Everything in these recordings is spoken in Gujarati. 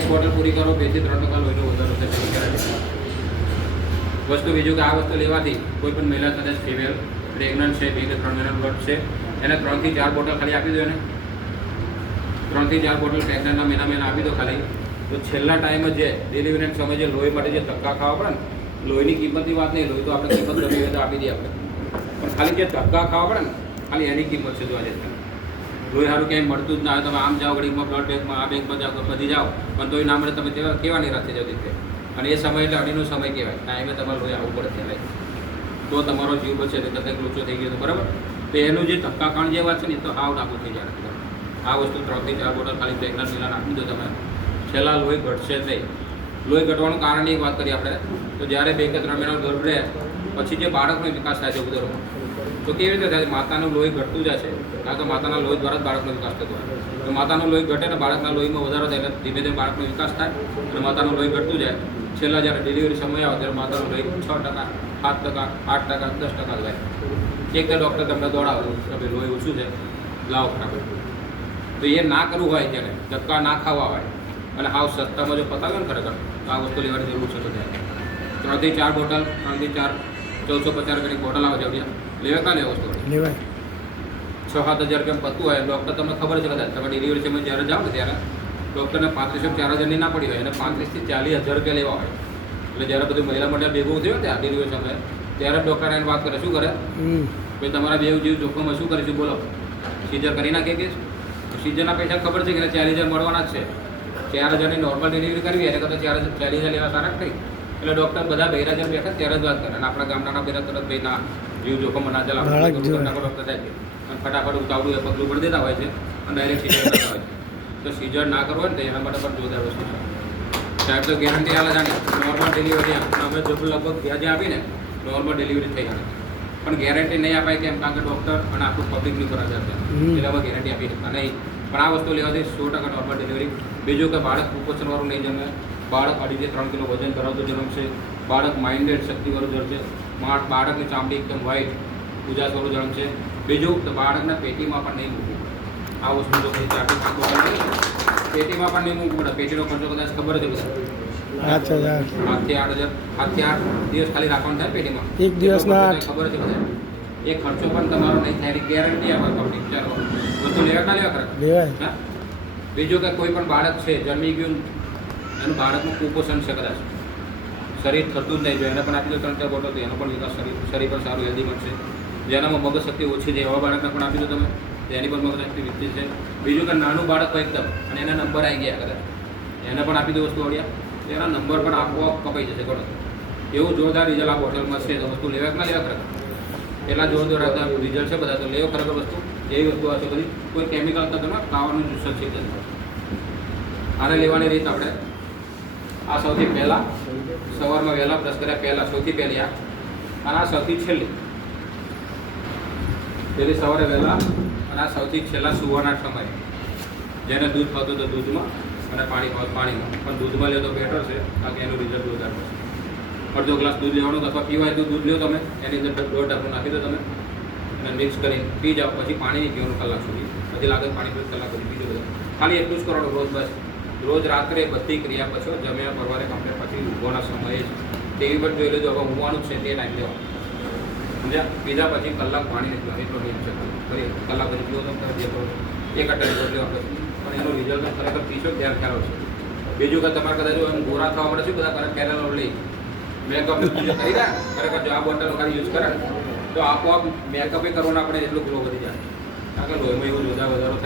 એક બોટલ પૂરી કરો બેથી ત્રણ ટકા લોહીનો વધારો થશે વસ્તુ બીજું કે આ વસ્તુ લેવાથી કોઈ પણ મહિલા કદાચ ફિમેલ પ્રેગ્નન્ટ છે, બે કે ત્રણ મહિના ગર્ભ છે, એને ત્રણથી ચાર બોટલ ખાલી આપી દો એને. ત્રણથી ચાર બોટલ પ્રેગ્નન્ટના મહિના મહિના આપી દો ખાલી. તો છેલ્લા ટાઈમે જે ડિલિવરીના સમયે જે લોહી માટે જે ધક્કા ખાવા પડે ને, લોહીની કિંમતની વાત નહીં, લોહી તો આપણે કિંમત આપી દઈએ આપણે. પણ ખાલી જે ધક્કા ખાવા પડે ને, ખાલી એની કિંમત છે જોવા જતા લોહી સારું ક્યાંય મળતું જ ના હોય. તમે આમ જાઓ ઘડીમાં બ્લડ બેંકમાં આ બેંકમાં જાઓ, બધી જાઓ. પણ તોય ના મળે તમે કેવા કેવા નિરાશ થઈ જાવ તે અને એ સમય એટલે અડીનો સમય કહેવાય. ટાઈમે તમારે લોહી આવવું પડે ત્યારે તો તમારો જીવ બચે તો કંઈક લોચો થઈ ગયો બરાબર? તો એનું જે ધક્કા ખાણ જે વાત છે ને તો આવ નાખું થઈ જાય. આ વસ્તુ ત્રણથી ચાર બોટલ ખાલી પ્રેગ્નર મહિલા નાખી દો તમે. છેલ્લા લોહી ઘટશે નહીં. લોહી ઘટવાનું કારણ એક વાત કરીએ આપણે. તો જ્યારે બે કે ત્રણ મહિના ગર્ભ રહે પછી જે બાળકનો વિકાસ થાય છે ઉદરમાં તો કેવી રીતે થાય માતાનું લોહી ઘટતું જશે કારણ કે માતાના લોહી દ્વારા જ બાળકનો વિકાસ થતો હોય તો માતાનું લોહી ઘટે ને બાળકના લોહીમાં વધારો થાય એટલે ધીમે ધીમે બાળકનો વિકાસ થાય અને માતાનું લોહી ઘટતું જાય. છેલ્લા જ્યારે ડિલિવરી સમય આવે ત્યારે માતાનું લોહી છ ટકા, સાત ટકા, આઠ ટકા, દસ ટકા જાય એક તો ડૉક્ટર તમને દોડાવે તમે લોહી ઓછું છે, લાવો ખરાબ તો એ ના કરવું હોય ત્યારે ધક્કા ના ખાવા હોય અને હાવ સસ્તામાં જો પતાવે ને ખરેખર, તો આ વસ્તુ લેવાની જરૂર છે તો થાય ત્રણથી ચાર બોટલ, ત્રણથી ચાર ચૌદસો પચાસ રૂપિયાની બોટલ આવે છે અહીંયા લેવા કાં લેવા વસ્તુ લેવાય છ સાત હજાર રૂપિયા પતું હોય? ડૉક્ટર તમને ખબર છે કદાચ. તમે ડિલિવરી સમય જ્યારે જાઓ ને ત્યારે ડૉક્ટરને પાંત્રીસો ચાર હજારની ના પડી હોય. અને પાંત્રીસથી ચાલીસ હજાર રૂપિયા લેવા હોય. એટલે જ્યારે બધું મહિલા મંડળ ભેગું થયું ત્યાં ડિલિવરી સમયે ત્યારે ડૉક્ટર એને વાત કરે શું કરે? ભાઈ તમારા બે જીવ જોખમમાં શું કરીશું બોલો. સીઝર કરી નાખે કે સીઝરના પૈસા ખબર છે કે ચાલીસ હજાર મળવાના જ છે. ચાર હજારની નોર્મલ ડિલિવરી કરવી એને કરતાં ચાર ચાલીસ હજાર લેવા સારા કંઈ એટલે ડૉક્ટર બધા બહેરા જણ બેઠા ત્યારે જ વાત કરે. અને આપણા ગામડાના બેરા તરત ભાઈ ના જીવ જોખમમાં ના ચાલે બાળક આપણે જોવે. ડૉક્ટર ડૉક્ટર થાય છે. અને ફટાફટ ઉતાવળું એ પગલું પડી દેતા હોય છે અને ડાયરેક્ટ સીઝર કરતા હોય છે. તો સીઝર ના કરવો હોય ને તો એના માટે પણ જોરદાર વસ્તુ છે. સાહેબ તો ગેરંટી આલે જાણે નોર્મલ ડિલિવરી અમે જો લગભગ વ્યાજે આપીને નોર્મલ ડિલિવરી થઈ જાય. પણ ગેરંટી નહીં અપાય કેમ કારણ કે ડૉક્ટર અને આપણું પબ્લિકની પર આધાર છે હમ. એટલે અમે ગેરંટી આપી શકતા નહીં પણ આ વસ્તુ લેવાથી સો ટકા નોર્મલ ડિલિવરી બીજું કે બાળક કુપોષણવાળું નહીં જમે બાળક અઢીથી ત્રણ કિલો વજન ધરાવતો જન્મશે બાળક માઇન્ડેડ શક્તિવાળું જન્મશે બાળકની ચામડી એકદમ વ્હાઇટ ઉજાસવાળું જન્મશે બીજું તો બાળકના પેટીમાં પણ નહીં મૂકવું. આ વસ્તુ તો કંઈ ને, પેટીમાં પણ નહીં મૂકવું પડે પેટીનો ખર્ચો કદાચ ખબર જ બધા આઠ હજાર આઠ હજાર આઠ દિવસ ખાલી રાખવાનું થાય પેટીમાં? એક દિવસના ખબર છે બધા એ ખર્ચો પણ તમારો નહીં થાય એની ગેરંટી આપે પબ્લિક ચાલો વસ્તુ લેવા ના લેવા ખરા? લેવાય. બીજું કે કોઈ પણ બાળક છે જન્મી ગયું એનું બાળકનું કુપોષણ છે કદાચ. શરીર થતું જ નહીં જો એને પણ આપી દો ત્રણ ચાર બોટલ તો એનો પણ વિકાસ શરીર શરીર પણ સારું હેલ્ધી બનશે જેનામાં મગજ શક્તિ ઓછી છે. એવા બાળકને પણ આપી દો તમે. તેની પણ મગજ શક્તિ વિકસિત છે. બીજું કે નાનું બાળક હોય એકદમ અને એના નંબર આવી ગયા કદાચ. એને પણ આપી દો વસ્તુ વળ્યા તો એના નંબર પણ આપોઆપ કપાઈ જશે. ગણો એવું જોરદાર રિઝલ્ટ આ બોટલમાં છે. તો વસ્તુ લેવા કે ના લેવા ખરેખર પહેલાં જોરદાર રિઝલ્ટ છે બધા. તો લેવો ખરેખર વસ્તુ. એવી વસ્તુ હશે બધી. કોઈ કેમિકલ તો તમે ખાવાનું જુસ્સો છે. આને લેવાની રીત આપણે આ સૌથી પહેલાં, સવારમાં વહેલા બ્રશ કર્યા પહેલાં, સૌથી પહેલી આ. અને આ સૌથી છેલ્લી. પહેલી સવારે વહેલા અને આ સૌથી છેલ્લા સુવાના સમયે. જેને દૂધ ખાતું તો દૂધમાં અને પાણી ખાવ પાણીમાં. પણ દૂધમાં લે તો બેટર છે બાકી એનું રિઝલ્ટ વધારે છે અડધો ગ્લાસ દૂધ લેવાનું અથવા પીવાય તો દૂધ લો તમે, એની અંદર દોઢ ટાંકું નાખી દો તમે. અને મિક્સ કરીને પી જાઓ. પછી પાણી નહીં પીવાનું કલાક સુધી. પછી લાગે પાણી કલાક સુધી પીજો ખાલી એટલું જ કરવાનું રોજ બસ. રોજ રાત્રે બધી ક્રિયા પછી જમ્યા પરવારે કમ્પ્લેટ પછી ઊંઘવાના સમયે જ. ટીવી પર જોઈ લેજો, હવે ઊંઘવાનું છે તે ટાઈમ લેવા સમજ્યા? પીધા પછી કલાક પાણી પીવાનું એટલો નિયમ છે. ફરી કલાક પછી પીવો તો કરો એક અઠવાડિયે રોજ લેવા પણ એનું રિઝલ્ટ ખરેખર પીશો ધ્યાન ખ્યાલ આવશે? બીજું કે તમારે કદાચ ગોરા થવા માટે શું બધા કરે કેરલ લઈ મેકઅપ કરી રહ્યા? ખરેખર જો આ બોટલ ખાલી યુઝ કરે તો આપોઆપ મેકઅપ કરવાનું આપણે એટલું ગ્લો વધી જાય. કારણ કે લોહીમાં એવું જોતા વધારો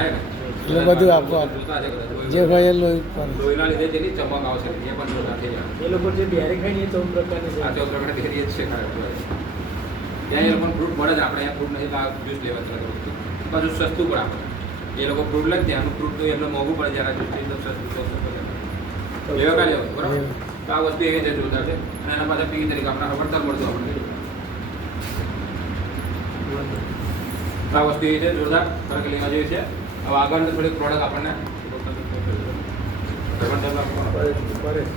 એટલે બધું લોહી જે હોય એ લોહી પર લોહીના લીધે તેની ચમક આવશે એ પણ જોતા થઈ જાય. એ લોકો જે બેરી ખાઈ એ ચૌદ પ્રકારની આ છે ચૌદ પ્રકારની ડેરી છે ત્યાં એ લોકોને ફ્રૂટ મળે જ આપણે અહીંયા ફ્રૂટ નથી તો આ જ્યુસ લેવા પાછું સસ્તું પણ આપણે એ લોકો ફ્રૂટ લે ને ત્યાંનું ફ્રૂટ તો એમને મોંઘું પડે જ્યારે જ્યુસ એકદમ સસ્તું સસ્તું લેવા બરાબર? તો આ વસ્તુ એવી રીતે જોતા છે. અને એના પાછા પીવી તરીકે આપણે વળતર મળતું આપણે તો આ વસ્તુ એ છે જોરદાર. ખરેખર લેવા જેવી છે. હવે આગળ થોડીક પ્રોડક્ટ આપણને.